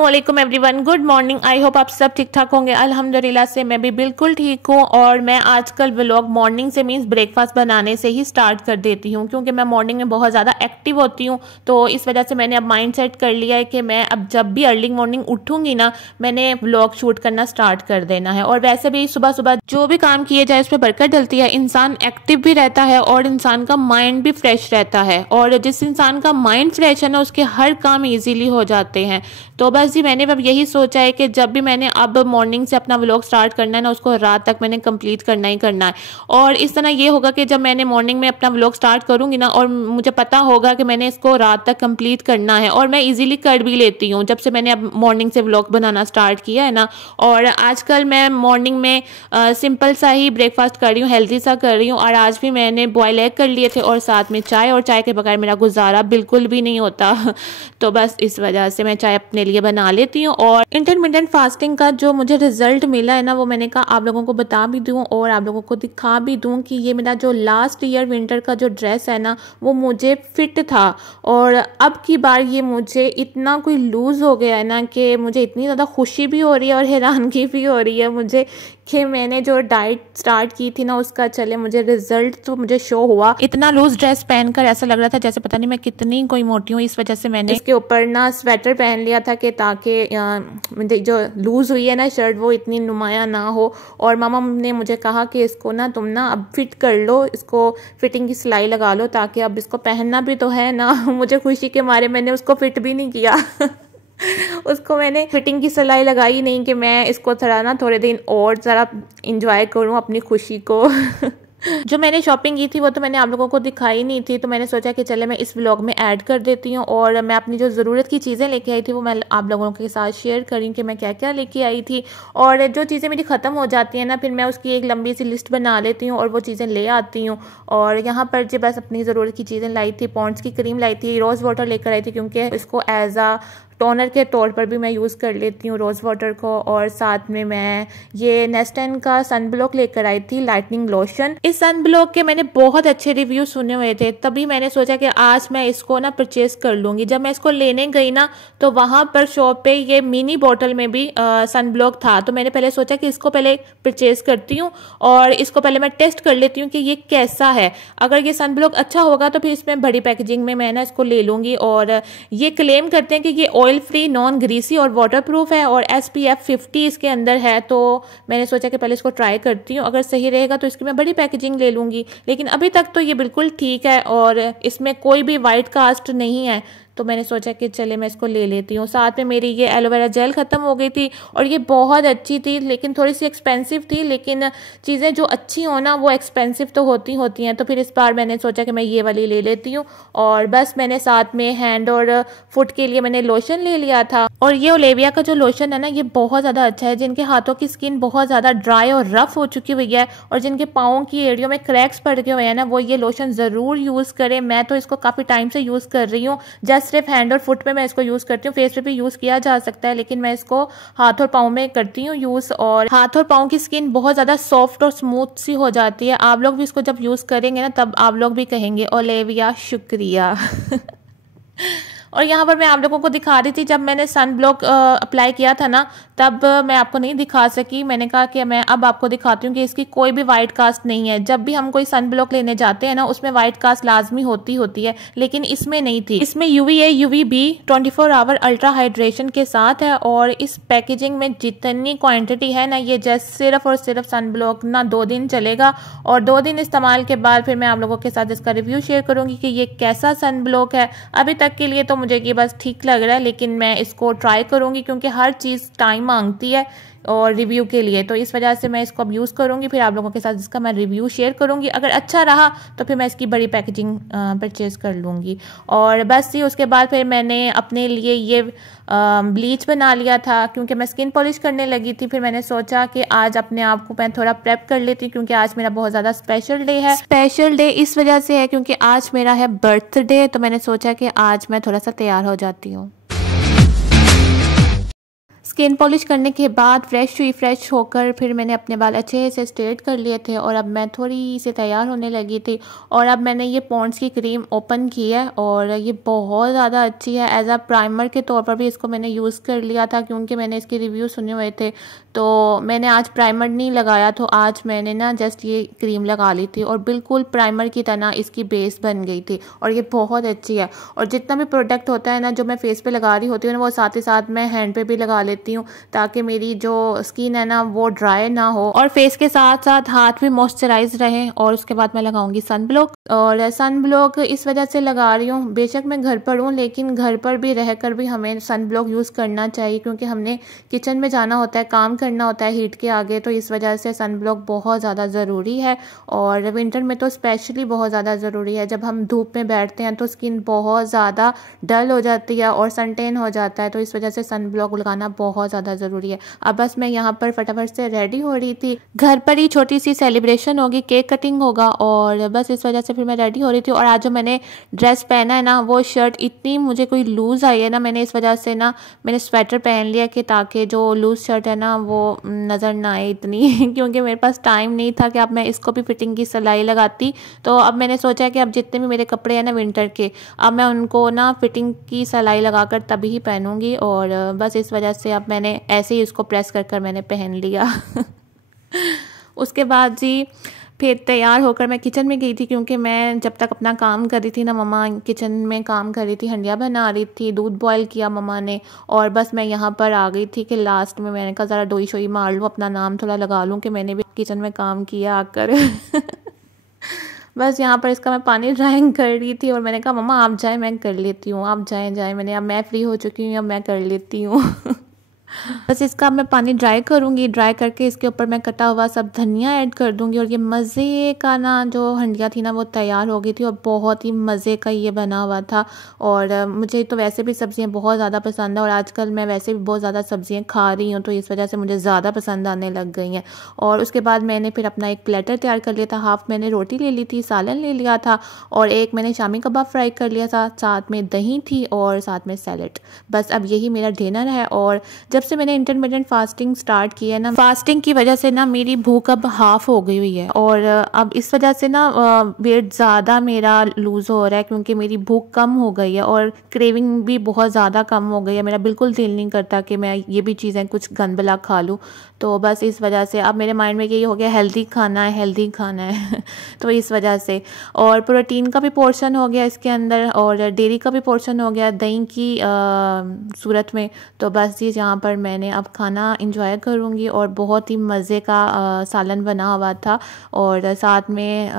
अस्सलामुअलैकुम everyone, good morning. I hope आप सब ठीक ठाक होंगे। अल्हम्दुलिल्लाह से मैं भी बिल्कुल ठीक हूँ। और मैं आजकल व्लॉग मॉर्निंग से मीन्स ब्रेकफास्ट बनाने से ही स्टार्ट कर देती हूँ, क्योंकि मैं मॉर्निंग में बहुत ज़्यादा एक्टिव होती हूँ। तो इस वजह से मैंने अब माइंड सेट कर लिया है कि मैं अब जब भी अर्ली मॉर्निंग उठूँगी ना, मैंने व्लॉग शूट करना स्टार्ट कर देना है। और वैसे भी सुबह सुबह जो भी काम किए जाए उसमें बरकत डलती है, इंसान एक्टिव भी रहता है और इंसान का माइंड भी फ्रेश रहता है। और जिस इंसान का माइंड फ्रेश है ना, उसके हर काम ईजीली हो जाते हैं। तो बस जी मैंने अब यही सोचा है कि जब भी मैंने अब मॉर्निंग से अपना व्लॉग स्टार्ट करना है ना, उसको रात तक मैंने कंप्लीट करना ही करना है। और इस तरह ये होगा कि जब मैंने मॉर्निंग में अपना व्लॉग स्टार्ट करूंगी ना, और मुझे पता होगा कि मैंने इसको रात तक कंप्लीट करना है, और मैं इजीली कर भी लेती हूँ जब से मैंने अब मॉर्निंग से व्लॉग बनाना स्टार्ट किया है ना। और आजकल मैं मॉर्निंग में सिंपल सा ही ब्रेकफास्ट कर रही हूँ, हेल्दी सा कर रही हूँ। और आज भी मैंने बॉयल एग कर लिए थे और साथ में चाय, और चाय के बगैर मेरा गुजारा बिल्कुल भी नहीं होता। तो बस इस वजह से मैं चाय अपने लिए बना लेती हूँ। और इंटरमिटेंट फास्टिंग का जो मुझे रिजल्ट मिला है ना, वो मैंने कहा आप लोगों को बता भी दूं और आप लोगों को दिखा भी दूं कि ये मेरा जो लास्ट ईयर विंटर का जो ड्रेस है ना, वो मुझे फिट था। और अब की बार ये मुझे इतना कोई लूज हो गया है ना कि मुझे इतनी ज़्यादा खुशी भी हो रही है और हैरानगी भी हो रही है मुझे कि मैंने जो डाइट स्टार्ट की थी ना, उसका चले मुझे रिजल्ट तो मुझे शो हुआ। इतना लूज ड्रेस पहनकर ऐसा लग रहा था जैसे पता नहीं मैं कितनी कोई मोटी हूँ। इस वजह से मैंने इसके ऊपर ना स्वेटर पहन लिया था कि ताकि जो लूज हुई है ना शर्ट, वो इतनी नुमाया ना हो। और मामा ने मुझे कहा कि इसको ना तुम ना अब फिट कर लो, इसको फिटिंग की सिलाई लगा लो, ताकि अब इसको पहनना भी तो है ना। मुझे खुशी के मारे मैंने उसको फिट भी नहीं किया। उसको मैंने फिटिंग की सिलाई लगाई नहीं कि मैं इसको थोड़े दिन और ज़रा इंजॉय करूं अपनी खुशी को। जो मैंने शॉपिंग की थी वो तो मैंने आप लोगों को दिखाई नहीं थी, तो मैंने सोचा कि चले मैं इस व्लॉग में ऐड कर देती हूँ। और मैं अपनी जो ज़रूरत की चीज़ें लेके आई थी वो मैं आप लोगों के साथ शेयर करी कि मैं क्या क्या लेके आई थी। और जो चीज़ें मेरी ख़त्म हो जाती हैं ना, फिर मैं उसकी एक लंबी सी लिस्ट बना लेती हूँ और वो चीज़ें ले आती हूँ। और यहाँ पर जो बस अपनी ज़रूरत की चीज़ें लाई थी, पॉन्ड्स की क्रीम लाई थी, रोज़ वाटर लेकर आई थी, क्योंकि इसको एज आ टोनर के तौर पर भी मैं यूज़ कर लेती हूँ रोज़ वाटर को। और साथ में मैं ये नेस्टन का सन ब्लॉक लेकर आई थी, लाइटनिंग लोशन। इस सन ब्लॉक के मैंने बहुत अच्छे रिव्यू सुने हुए थे, तभी मैंने सोचा कि आज मैं इसको ना परचेज कर लूँगी। जब मैं इसको लेने गई ना, तो वहाँ पर शॉप पे ये मिनी बॉटल में भी सन ब्लॉक था। तो मैंने पहले सोचा कि इसको पहले परचेज करती हूँ और इसको पहले मैं टेस्ट कर लेती हूँ कि ये कैसा है। अगर ये सन ब्लॉक अच्छा होगा तो फिर इसमें बड़ी पैकेजिंग में मैं ना इसको ले लूँगी। और ये क्लेम करते हैं कि ये ऑयल फ्री, नॉन ग्रीसी और वाटरप्रूफ है, और SPF 50 इसके अंदर है। तो मैंने सोचा कि पहले इसको ट्राई करती हूँ, अगर सही रहेगा तो इसकी मैं बड़ी पैकेजिंग ले लूँगी। लेकिन अभी तक तो ये बिल्कुल ठीक है और इसमें कोई भी वाइट कास्ट नहीं है, तो मैंने सोचा कि चले मैं इसको ले लेती हूँ। साथ में मेरी ये एलोवेरा जेल ख़त्म हो गई थी और ये बहुत अच्छी थी, लेकिन थोड़ी सी एक्सपेंसिव थी। लेकिन चीज़ें जो अच्छी हो ना, वो एक्सपेंसिव तो होती हैं। तो फिर इस बार मैंने सोचा कि मैं ये वाली ले लेती हूँ। और बस मैंने साथ में हैंड और फुट के लिए मैंने लोशन ले लिया था। और ये ओलेविया का जो लोशन है ना, ये बहुत ज़्यादा अच्छा है। जिनके हाथों की स्किन बहुत ज़्यादा ड्राई और रफ हो चुकी हुई है और जिनके पाँव की एड़ियों में क्रैक्स पड़ गए हुए हैं ना, वो ये लोशन ज़रूर यूज़ करें। मैं तो इसको काफ़ी टाइम से यूज़ कर रही हूँ। सिर्फ हैंड और फुट पे मैं इसको यूज़ करती हूँ, फेस पे भी यूज़ किया जा सकता है, लेकिन मैं इसको हाथ और पाँव में करती हूँ यूज़। और हाथ और पाँव की स्किन बहुत ज़्यादा सॉफ्ट और स्मूथ सी हो जाती है। आप लोग भी इसको जब यूज़ करेंगे ना, तब आप लोग भी कहेंगे ओलेविया शुक्रिया। और यहाँ पर मैं आप लोगों को दिखा रही थी, जब मैंने सन ब्लॉक अप्लाई किया था ना, तब मैं आपको नहीं दिखा सकी। मैंने कहा कि मैं अब आपको दिखाती हूँ कि इसकी कोई भी वाइट कास्ट नहीं है। जब भी हम कोई सन ब्लॉक लेने जाते हैं ना, उसमें वाइट कास्ट लाजमी होती है, लेकिन इसमें नहीं थी। इसमें UVA UVB 24 hour ultra hydration के साथ है। और इस पैकेजिंग में जितनी क्वान्टिटी है ना, ये जस्ट सिर्फ और सिर्फ सन ब्लॉक ना 2 दिन चलेगा। और 2 दिन इस्तेमाल के बाद फिर मैं आप लोगों के साथ इसका रिव्यू शेयर करूँगी कि ये कैसा सन ब्लॉक है। अभी तक के लिए तो मुझे ये बस ठीक लग रहा है, लेकिन मैं इसको ट्राई करूंगी, क्योंकि हर चीज़ टाइम मांगती है और रिव्यू के लिए। तो इस वजह से मैं इसको अब यूज़ करूंगी, फिर आप लोगों के साथ इसका मैं रिव्यू शेयर करूंगी। अगर अच्छा रहा तो फिर मैं इसकी बड़ी पैकेजिंग परचेज कर लूँगी। और बस ही उसके बाद फिर मैंने अपने लिए ये ब्लीच बना लिया था, क्योंकि मैं स्किन पॉलिश करने लगी थी। फिर मैंने सोचा कि आज अपने आप को मैं थोड़ा प्रेप कर लेती हूँ, क्योंकि आज मेरा बहुत ज़्यादा स्पेशल डे है। स्पेशल डे इस वजह से है क्योंकि आज मेरा है बर्थडे, तो मैंने सोचा कि आज मैं थोड़ा सा तैयार हो जाती हूँ। स्किन पॉलिश करने के बाद फ्रेश होकर फिर मैंने अपने बाल अच्छे से स्ट्रेट कर लिए थे और अब मैं थोड़ी सी तैयार होने लगी थी। और अब मैंने ये पॉन्ड्स की क्रीम ओपन की है और ये बहुत ज़्यादा अच्छी है। एज अ प्राइमर के तौर पर भी इसको मैंने यूज़ कर लिया था क्योंकि मैंने इसके रिव्यू सुने हुए थे, तो मैंने आज प्राइमर नहीं लगाया, तो आज मैंने ना जस्ट ये क्रीम लगा ली थी और बिल्कुल प्राइमर की तरह इसकी बेस बन गई थी और ये बहुत अच्छी है। और जितना भी प्रोडक्ट होता है ना जो मैं फेस पे लगा रही होती हूँ ना, वो साथ ही साथ मैं हैंड पे भी लगा लेती हूँ ताकि मेरी जो स्किन है ना वो ड्राई ना हो और फेस के साथ साथ हाथ भी मॉइस्चराइज रहे। और उसके बाद मैं लगाऊंगी सन ब्लॉक, और सन ब्लॉक इस वजह से लगा रही हूँ, बेशक मैं घर पर हूँ लेकिन घर पर भी रहकर भी हमें सन ब्लॉक यूज़ करना चाहिए क्योंकि हमने किचन में जाना होता है, काम करना होता है हीट के आगे, तो इस वजह से सन ब्लॉक बहुत ज़्यादा ज़रूरी है। और विंटर में तो स्पेशली बहुत ज़्यादा ज़रूरी है। जब हम धूप में बैठते हैं तो स्किन बहुत ज़्यादा डल हो जाती है और सन टैन हो जाता है, तो इस वजह से सन ब्लॉक लगाना बहुत ज़्यादा ज़रूरी है। अब बस मैं यहाँ पर फटाफट से रेडी हो रही थी, घर पर ही छोटी सी सेलिब्रेशन होगी, केक कटिंग होगा और बस इस वजह से फिर मैं रेडी हो रही थी। और आज जो मैंने ड्रेस पहना है ना वो शर्ट इतनी मुझे कोई लूज़ आई है ना, मैंने इस वजह से ना मैंने स्वेटर पहन लिया कि ताकि जो लूज़ शर्ट है ना वो नज़र ना आए इतनी क्योंकि मेरे पास टाइम नहीं था कि अब मैं इसको भी फिटिंग की सिलाई लगाती। तो अब मैंने सोचा कि अब जितने भी मेरे कपड़े हैं ना विंटर के, अब मैं उनको ना फिटिंग की सिलाई लगाकर तभी ही पहनूंगी। और बस इस वजह से अब मैंने ऐसे ही इसको प्रेस कर मैंने पहन लिया उसके बाद जी फिर तैयार होकर मैं किचन में गई थी क्योंकि मैं जब तक अपना काम कर रही थी ना, मम्मा किचन में काम कर रही थी, हंडिया बना रही थी, दूध बॉयल किया मम्मा ने, और बस मैं यहाँ पर आ गई थी कि लास्ट में मैंने कहा ज़रा डोई शोई मार लूँ, अपना नाम थोड़ा लगा लूँ कि मैंने भी किचन में काम किया आकर बस यहाँ पर इसका मैं पानी ड्राइंग कर रही थी और मैंने कहा मम्मा आप जाए, मैं कर लेती हूँ, आप जाए मैंने, अब मैं फ्री हो चुकी हूँ, अब मैं कर लेती हूँ बस इसका मैं पानी ड्राई करूँगी, ड्राई करके इसके ऊपर मैं कटा हुआ सब धनिया ऐड कर दूँगी और ये मज़े का ना जो हंडिया थी ना वो तैयार हो गई थी और बहुत ही मज़े का ये बना हुआ था। और मुझे तो वैसे भी सब्ज़ियाँ बहुत ज़्यादा पसंद है और आजकल मैं वैसे भी बहुत ज़्यादा सब्ज़ियाँ खा रही हूँ, तो इस वजह से मुझे ज़्यादा पसंद आने लग गई हैं। और उसके बाद मैंने फिर अपना एक प्लेटर तैयार कर लिया था, हाफ़ मैंने रोटी ले ली थी, सालन ले लिया था और एक मैंने शामी कबाब फ्राई कर लिया था, साथ में दही थी और साथ में सैलेड। बस अब यही मेरा डिनर है। और जब से मैंने इंटरमिटेंट फास्टिंग स्टार्ट की है ना, फास्टिंग की वजह से ना मेरी भूख अब हाफ हो गई हुई है और अब इस वजह से ना वेट ज़्यादा मेरा लूज़ हो रहा है क्योंकि मेरी भूख कम हो गई है और क्रेविंग भी बहुत ज़्यादा कम हो गई है। मेरा बिल्कुल दिल नहीं करता कि मैं ये भी चीज़ें कुछ गंदबला खा लूँ, तो बस इस वजह से अब मेरे माइंड में यही हो गया हेल्दी खाना है, हेल्दी खाना है तो इस वजह से। और प्रोटीन का भी पोर्शन हो गया इसके अंदर और डेयरी का भी पोर्शन हो गया दही की सूरत में। तो बस ये जहाँ पर मैंने अब खाना इंजॉय करूँगी और बहुत ही मज़े का सालन बना हुआ था और साथ में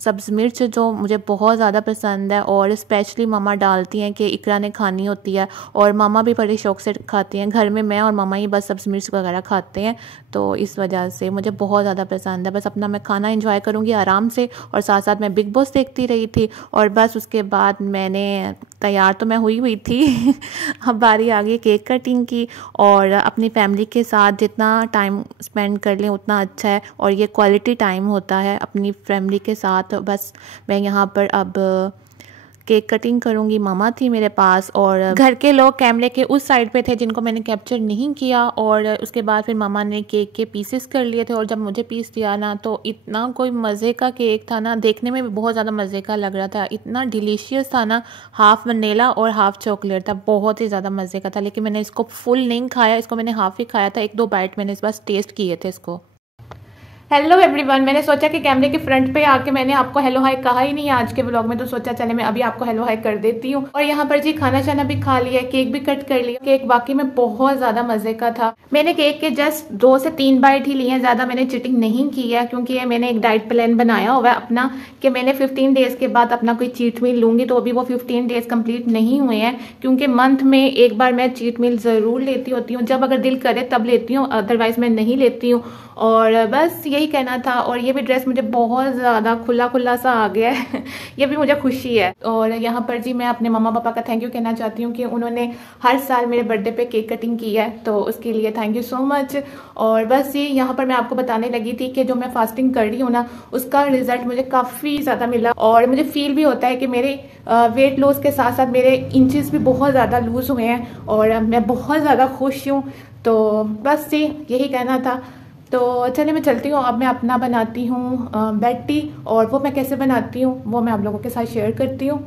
सब्ज़ मिर्च जो मुझे बहुत ज़्यादा पसंद है और स्पेशली मामा डालती हैं कि इकरा ने खानी होती है और मामा भी बड़े शौक से खाती हैं। घर में मैं और मामा ही बस सब्ज़ मिर्च वगैरह खाते हैं, तो इस वजह से मुझे बहुत ज़्यादा पसंद है। बस अपना मैं खाना इंजॉय करूँगी आराम से और साथ साथ मैं बिग बॉस देखती रही थी और बस उसके बाद मैंने तैयार तो मैं हुई थी अब बारी आ गई केक कटिंग की। और अपनी फैमिली के साथ जितना टाइम स्पेंड कर लें उतना अच्छा है और ये क्वालिटी टाइम होता है अपनी फैमिली के साथ। बस मैं यहाँ पर अब केक कटिंग करूँगी, मामा थी मेरे पास और घर के लोग कैमरे के उस साइड पे थे जिनको मैंने कैप्चर नहीं किया। और उसके बाद फिर मामा ने केक के पीसेस कर लिए थे और जब मुझे पीस दिया ना तो इतना कोई मज़े का केक था ना, देखने में भी बहुत ज़्यादा मज़े का लग रहा था, इतना डिलीशियस था ना, हाफ़ वनीला और हाफ़ चॉकलेट था, बहुत ही ज़्यादा मज़े का था। लेकिन मैंने इसको फुल नहीं खाया, इसको मैंने हाफ़ ही खाया था, 1-2 बाइट मैंने इस बार टेस्ट किए थे इसको। हेलो एवरीवन, मैंने सोचा कि कैमरे के फ्रंट पे आके मैंने आपको हेलो हाय कहा ही नहीं आज के व्लॉग में, तो सोचा चले मैं अभी आपको हेलो हाय कर देती हूँ। और यहाँ पर जी खाना शाना भी खा लिया, केक भी कट कर लिया। केक वाकई में बहुत ज्यादा मजे का था। मैंने केक के जस्ट 2 से 3 बाइट ही लिए हैं, ज्यादा मैंने चीटिंग नहीं की है क्योंकि मैंने एक डाइट प्लान बनाया हुआ है अपना कि मैंने 15 डेज के बाद अपना कोई चीट मील लूंगी, तो अभी वो 15 डेज कंप्लीट नहीं हुए हैं क्योंकि मंथ में एक बार मैं चीट मील जरूर लेती होती हूँ, जब अगर दिल करे तब लेती हूँ, अदरवाइज मैं नहीं लेती हूँ। और बस यही कहना था। और ये भी ड्रेस मुझे बहुत ज़्यादा खुला सा आ गया है ये भी मुझे खुशी है। और यहाँ पर जी मैं अपने मम्मा पापा का थैंक यू कहना चाहती हूँ कि उन्होंने हर साल मेरे बर्थडे पे केक कटिंग की है, तो उसके लिए थैंक यू सो मच। और बस ये यहाँ पर मैं आपको बताने लगी थी कि जो मैं फास्टिंग कर रही हूँ ना उसका रिजल्ट मुझे काफ़ी ज़्यादा मिला और मुझे फील भी होता है कि मेरे वेट लॉस के साथ साथ मेरे इंचेस भी बहुत ज़्यादा लूज़ हुए हैं और मैं बहुत ज़्यादा खुश हूँ। तो बस जी यही कहना था। तो चलिए मैं चलती हूँ, अब मैं अपना बनाती हूँ बेड टी, और वो मैं कैसे बनाती हूँ वो मैं आप लोगों के साथ शेयर करती हूँ।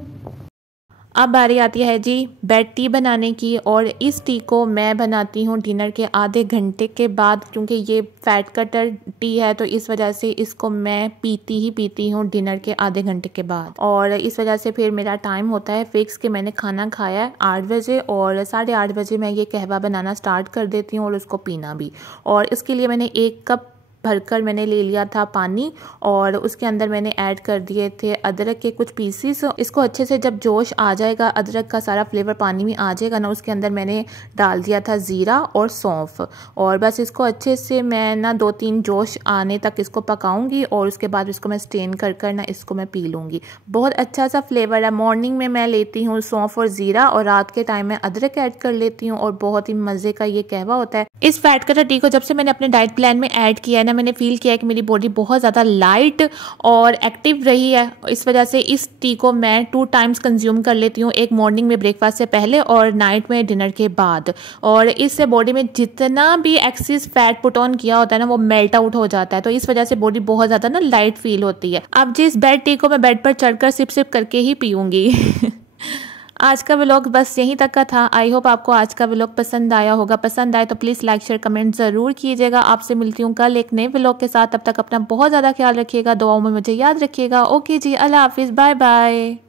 अब बारी आती है जी बेड टी बनाने की, और इस टी को मैं बनाती हूँ डिनर के आधे घंटे के बाद, क्योंकि ये फैट कटर टी है तो इस वजह से इसको मैं पीती हूँ डिनर के आधे घंटे के बाद। और इस वजह से फिर मेरा टाइम होता है फिक्स कि मैंने खाना खाया है 8 बजे, और 8:30 बजे मैं ये कहवा बनाना स्टार्ट कर देती हूँ और उसको पीना भी। और इसके लिए मैंने 1 कप भरकर मैंने ले लिया था पानी, और उसके अंदर मैंने ऐड कर दिए थे अदरक के कुछ पीसीस। इसको अच्छे से जब जोश आ जाएगा, अदरक का सारा फ्लेवर पानी में आ जाएगा ना, उसके अंदर मैंने डाल दिया था ज़ीरा और सौंफ, और बस इसको अच्छे से मैं ना 2-3 जोश आने तक इसको पकाऊंगी, और उसके बाद इसको मैं स्टेन कर ना इसको मैं पी लूँगी। बहुत अच्छा सा फ्लेवर है। मॉर्निंग में मैं लेती हूँ सौंफ और ज़ीरा, और रात के टाइम में अदरक ऐड कर लेती हूँ, और बहुत ही मज़े का ये कहवा होता है। इस फैट कटर टी को जब से मैंने अपने डाइट प्लान में ऐड किया है ना, मैंने फील किया है कि मेरी बॉडी बहुत ज़्यादा लाइट और एक्टिव रही है। इस वजह से इस टी को मैं 2 टाइम्स कंज्यूम कर लेती हूँ, एक मॉर्निंग में ब्रेकफास्ट से पहले और नाइट में डिनर के बाद। और इससे बॉडी में जितना भी एक्सेस फैट पुट ऑन किया होता है ना वो मेल्ट आउट हो जाता है, तो इस वजह से बॉडी बहुत ज़्यादा ना लाइट फील होती है। अब जिस बेड टी को मैं बेड पर चढ़कर सिप करके ही पीऊँगी। आज का व्लॉग बस यहीं तक का था। आई होप आपको आज का व्लॉग पसंद आया होगा। पसंद आए तो प्लीज़ लाइक शेयर कमेंट ज़रूर कीजिएगा। आपसे मिलती हूँ कल एक नए व्लॉग के साथ। तब तक अपना बहुत ज़्यादा ख्याल रखिएगा, दुआओं में मुझे याद रखिएगा। ओके जी, अल्लाह हाफिज़, बाय बाय।